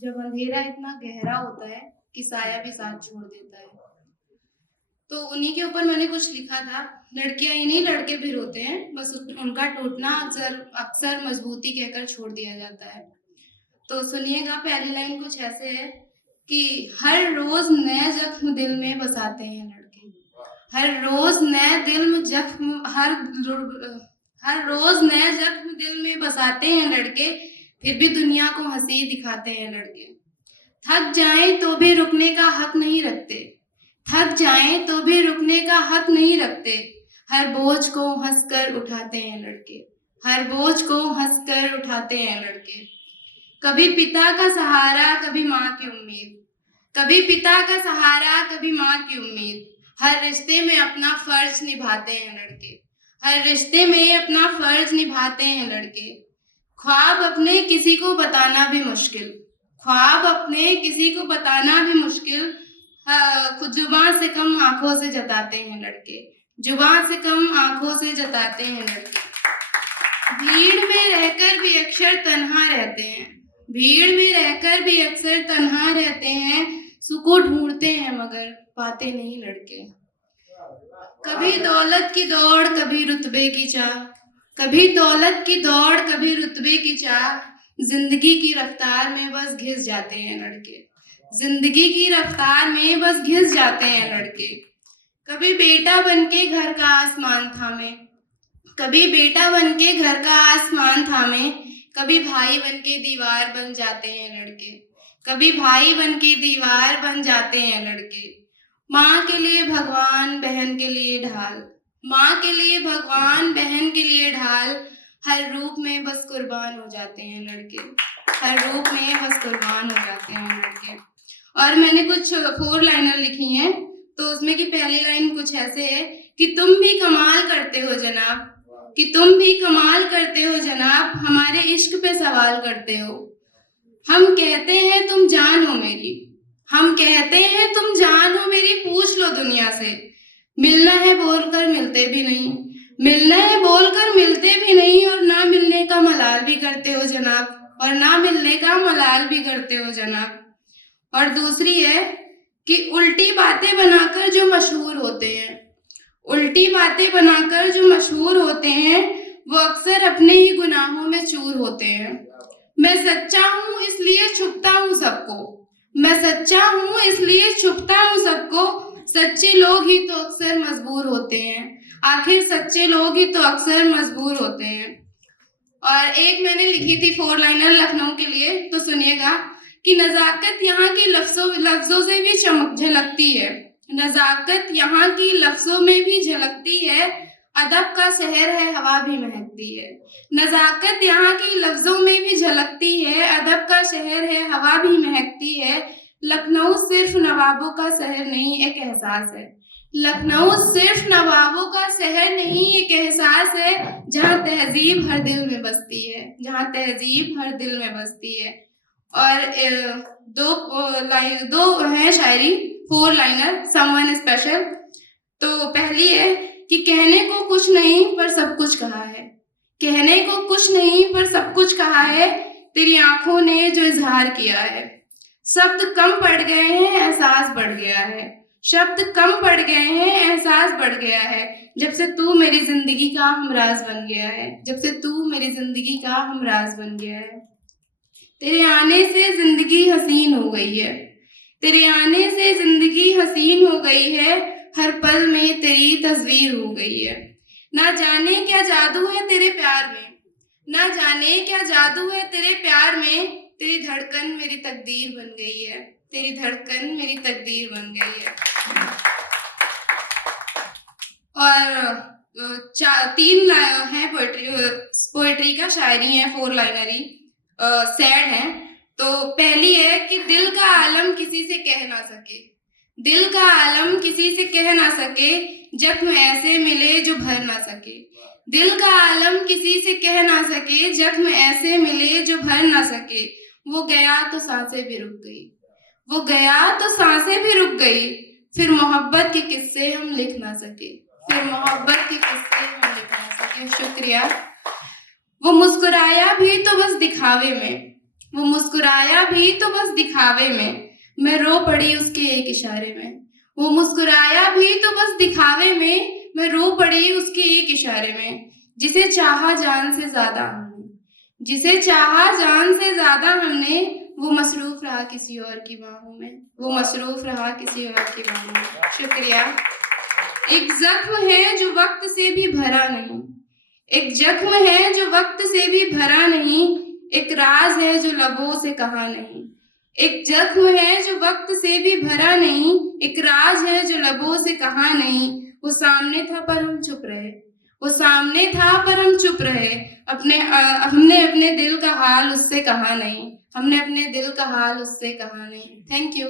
जब अंधेरा इतना गहरा होता है कि साया भी साथ छोड़ देता है। तो उन्हीं के ऊपर मैंने कुछ लिखा था। लड़कियां ही नहीं, लड़के भी रोते हैं, बस उनका टूटना अक्सर अक्सर मजबूती कहकर छोड़ दिया जाता है। तो सुनिएगा, पहली लाइन कुछ ऐसे है कि हर रोज नए जख्म दिल में बसाते हैं लड़के। हर रोज नए दिल जख्म हर रोज नए जख्म दिल में बसाते हैं लड़के, फिर भी दुनिया को हंसी दिखाते हैं लड़के। थक जाएं तो भी रुकने का हक नहीं रखते, थक जाएं तो भी रुकने का हक नहीं रखते। हर बोझ को हंसकर उठाते हैं लड़के, हर बोझ को हंसकर उठाते हैं लड़के। कभी पिता का सहारा, कभी माँ की उम्मीद, कभी पिता का सहारा, कभी माँ की उम्मीद। हर रिश्ते में अपना फर्ज निभाते हैं लड़के, हर रिश्ते में अपना फर्ज निभाते हैं लड़के। ख्वाब अपने किसी को बताना भी मुश्किल, ख्वाब अपने किसी को बताना भी मुश्किल। खुद जुबान से कम आंखों से जताते हैं लड़के, जुबान से कम आंखों से जताते हैं लड़के। भीड़ में रहकर भी अक्सर तन्हा रहते हैं, भीड़ में रहकर भी अक्सर तन्हा रहते हैं। सुकून ढूंढते हैं मगर पाते नहीं लड़के। कभी दौलत की दौड़, कभी रुतबे की चाह, कभी दौलत की दौड़, कभी रुतबे की चाह। जिंदगी की रफ्तार में बस घिस जाते हैं लड़के, जिंदगी की रफ्तार में बस घिस जाते हैं लड़के। कभी बेटा बनके घर का आसमान थामे, कभी बेटा बनके घर का आसमान थामे। कभी भाई बनके दीवार बन जाते हैं लड़के, कभी भाई बनके दीवार बन जाते हैं लड़के। माँ के लिए भगवान, बहन के लिए ढाल, माँ के लिए भगवान, बहन के लिए ढाल। हर रूप में बस कुर्बान हो जाते हैं लड़के, हर रूप में बस कुर्बान हो जाते हैं लड़के। और मैंने कुछ 4 लाइनर लिखी हैं। तो उसमें की पहली लाइन कुछ ऐसे है कि तुम भी कमाल करते हो जनाब, कि तुम भी कमाल करते हो जनाब। हमारे इश्क पे सवाल करते हो। हम कहते हैं तुम जान हो मेरी, हम कहते हैं तुम जान हो मेरी। पूछ लो दुनिया से, मिलना है बोलकर मिलते भी नहीं, मिलना है बोलकर मिलते भी नहीं। और ना मिलने का मलाल भी करते हो जनाब, और ना मिलने का मलाल भी करते हो जनाब। और दूसरी है कि उल्टी बातें बनाकर जो मशहूर होते हैं, उल्टी बातें बनाकर जो मशहूर होते हैं, वो अक्सर अपने ही गुनाहों में चूर होते हैं। मैं सच्चा हूँ इसलिए छुपता हूँ सबको, मैं सच्चा हूँ इसलिए छुपता हूँ सबको। सच्चे लोग ही तो अक्सर मजबूर होते हैं, आखिर सच्चे लोग ही तो अक्सर मजबूर होते हैं। और एक मैंने लिखी थी 4 लाइनर लखनऊ के लिए, तो सुनिएगा कि नजाकत यहाँ की लफ्जों से भी चमक झलकती है, नजाकत यहाँ की लफ्जों में भी झलकती है। अदब का शहर है, हवा भी महकती है। नजाकत यहाँ की लफ्जों में भी झलकती है, अदब का शहर है, हवा भी महकती है। लखनऊ सिर्फ नवाबों का शहर नहीं, एक एहसास है। लखनऊ सिर्फ नवाबों का शहर नहीं, एक एहसास है। जहाँ तहजीब हर दिल में बसती है, जहाँ तहजीब हर दिल में बसती है। और दो है शायरी, 4 लाइनर, समवन स्पेशल। तो पहली है कि कहने को कुछ नहीं पर सब कुछ कहा है, कहने को कुछ नहीं पर सब कुछ कहा है। तेरी आंखों ने जो इजहार किया है। शब्द कम पड़ गए हैं, एहसास बढ़ गया है, शब्द कम पड़ गए हैं, एहसास बढ़ गया है। जब से तू मेरी जिंदगी का हमराज बन गया है, जब से तू मेरी जिंदगी का हमराज बन गया है। तेरे आने से जिंदगी हसीन हो गई है, तेरे आने से जिंदगी हसीन हो गई है। हर पल में तेरी तस्वीर हो गई है। ना जाने क्या जादू है तेरे प्यार में, ना जाने क्या जादू है तेरे प्यार में। तेरी धड़कन मेरी तकदीर बन गई है, तेरी धड़कन मेरी तकदीर बन गई है। और 3 है पोएट्री का, शायरी है 4 लाइनरी, सैड है। तो पहली है कि दिल का आलम किसी से कह ना सके, दिल का आलम किसी से कह ना सके। जख्म ऐसे मिले जो भर ना सके, दिल का आलम किसी से कह ना सके। जख्म ऐसे मिले जो भर ना सके। वो गया तो सांसें भी रुक गई, वो गया तो सांसें भी रुक गई। फिर मोहब्बत के किस्से हम लिख ना सके, फिर मोहब्बत के किस्से हम लिख ना सके। शुक्रिया। वो मुस्कुराया भी तो बस दिखावे में, वो मुस्कुराया भी तो बस दिखावे में, मैं रो पड़ी उसके एक इशारे में। वो मुस्कुराया भी तो बस दिखावे में, मैं रो पड़ी उसके एक इशारे में। जिसे चाहा जान से ज्यादा हमने, जिसे चाहा जान से ज्यादा हमने, वो मसरूफ रहा किसी और की बाहों में, वो मसरूफ रहा किसी और की बाहों में। शुक्रिया। एक जख्म है जो वक्त से भी भरा नहीं, एक जख्म है जो वक्त से भी भरा नहीं, एक राज है जो लबों से कहा नहीं। एक जख्म है जो वक्त से भी भरा नहीं, एक राज है जो लबों से कहा नहीं। वो सामने था पर हम चुप रहे, वो सामने था पर हम चुप रहे। हमने अपने दिल का हाल उससे कहा नहीं, हमने अपने दिल का हाल उससे कहा नहीं। Thank you.